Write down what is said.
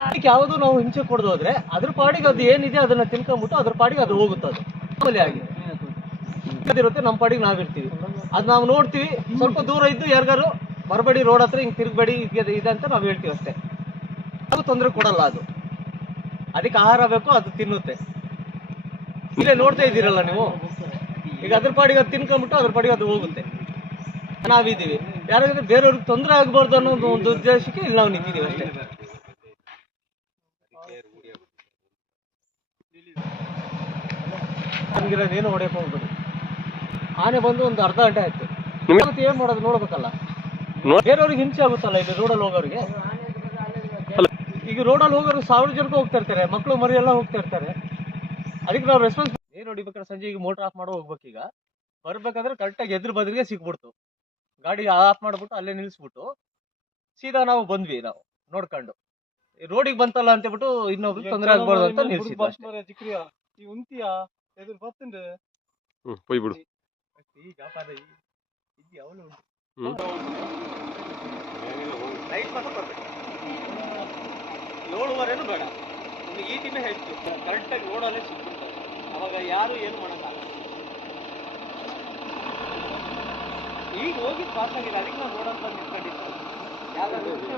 ಅದಕ್ಕೆ ಯಾವುದು ನಾವು ಹಿಂಸೆ ಕೊಡದು ಹೋದ್ರೆ ಅದ್ರ ಪಾಡಿಗೆ ಅದು ಏನಿದೆ ಅದನ್ನ ತಿನ್ಕೊಂಬಿಟ್ಟು ಅದ್ರ ಪಾಡಿಗೆ ಅದು ಹೋಗುತ್ತೆ ಅದು. ಇರುತ್ತೆ ನಮ್ಮ ಪಾಡಿಗೆ ನಾವಿರ್ತೀವಿ ಅದು ನಾವು ನೋಡ್ತೀವಿ, ಸ್ವಲ್ಪ ದೂರ ಇದ್ದು ಯಾರಿಗಾರು ಬರಬೇಡಿ ರೋಡ್ ಹತ್ರ ಹಿಂಗೆ ತಿರುಗಬೇಡಿ ಇದೆ ಇದೆ ಅಂತ ನಾವು ಹೇಳ್ತೀವಿ ಅಷ್ಟೇ. ಅದು ತೊಂದರೆ ಕೊಡಲ್ಲ ಅದು. ಅದಕ್ಕೆ ಆಹಾರ ಬೇಕು ಅದು ತಿನ್ನುತ್ತೆ. ಇಲ್ಲೇ ನೋಡ್ತಾ ಇದ್ದೀರಲ್ಲ ನೀವು? ಈಗ ಅದ್ರ ಪಾಡಿಗೆ ಅದು ತಿನ್ಕೊಂಡ್ಬಿಟ್ಟು ಅದ್ರ ಪಾಡಿಗೆ ಅದು ಹೋಗುತ್ತೆ. ನಾವಿದ್ದೀವಿ. ಯಾರಾದ್ರೆ ಬೇರೆಯವ್ರಿಗೆ ತೊಂದರೆ ಆಗಬಾರ್ದು ಅನ್ನೋ ಒಂದು ಉದ್ದೇಶಕ್ಕೆ ಇಲ್ಲಿ ನಾವು ನಿಂತಿದ್ದೀವಿ ಅಷ್ಟೇ. ನಮ್ಗಿರೋದೇನು ಹೊಡೆಯಕ್ಕೆ ಹೋಗ್ಬೇಡಿ ಆನೆ ಬಂದು ಒಂದು ಅರ್ಧ ಗಂಟೆ ಆಯ್ತು. ನಿಮ್ಗೆ- ಮತ್ತೆ ಏನ್ ಮಾಡೋದು ನೋಡ್ಬೇಕಲ್ಲ? ನೋಡ್- ಬೇರೆಯವ್ರಿಗೆ ಹಿಂಸೆ ಆಗುತ್ತಲ್ಲ ಇಲ್ಲಿ ರೋಡಲ್ಲಿ ಹೋಗೋರಿಗೆ? ಈಗ ರೋಡಲ್ಲಿ ಹೋಗೋರು ಸಾವಿರ ಜನಕ್ಕೂ ಹೋಗ್ತಾ ಇರ್ತಾರೆ ಮಕ್ಕಳು ಮರಿ ಎಲ್ಲ ಹೋಗ್ತಾ ಇರ್ತಾರೆ. ಅದಕ್ಕೆ ನಾವು ರೆಸ್ಪಾನ್ಸ್ ನೀರು ಹೊಡಿಬೇಕಾದ್ರೆ ಸಂಜೆ ಈಗ ಮೋಟರ್ ಆಫ್ ಮಾಡೋ ಹೋಗ್ಬೇಕು ಈಗ ಬರ್ಬೇಕಾದ್ರೆ ಕರೆಕ್ಟಾಗಿ ಎದ್ರ ಬದ್ರಿಗೆ ಸಿಕ್ಬಿಡ್ತು. ಗಾಡಿ ಆಫ್ ಮಾಡ್ಬಿಟ್ಟು ಅಲ್ಲೇ ನಿಲ್ಸ್ಬಿಟ್ಟು ಸೀದಾ ನಾವು ಬಂದ್ವಿ ನಾವು ನೋಡ್ಕೊಂಡು. ರೋಡಿಗೆ ಬಂತಲ್ಲ ಅಂತ ಹೇಳ್ಬಿಟ್ಟು ಇನ್ನೊಬ್ರು ತೊಂದರೆ ಆಗ್ಬಾರ್ದು ಅಂತ ನಿಲ್ಸಿದ್ರು ಅಷ್ಟೇ. ಈ ಉಂತಿಯ ಎದುರು ಬರ್ತಂಡೆ ಹ್ಮ್ ಹೋಯ್ ಬಿಡು. ಈ ಇದು ಉಂಟು. ಹ್ಮ್. ಲೈಟ್ ಮಾತ್ರ ಬರ್ಬೇಕು ಏಳುವರೆನೂ ಬೇಡ. ಒಂದು ಈ ದಿನ ಹೆಚ್ಚು ಕರೆಕ್ಟಾಗಿ ರೋಡಲ್ಲೇ ಸಿಕ್ಬಿಡ್ತಾರೆ ಅವಾಗ ಯಾರು ಏನು ಮಾಡೋಕ್ಕಾಗಲ್ಲ ಈಗ ಹೋಗಿ ಪಾಸ್ ಆಗಿದೆ ಅದಕ್ಕೆ ನಾವು ರೋಡಲ್ಲಿ ಬಂದು ನಿಂತ್ಕೊಂಡಿದ್ದು ಯಾವ್ದಾದ್ರು ವಿಷಯ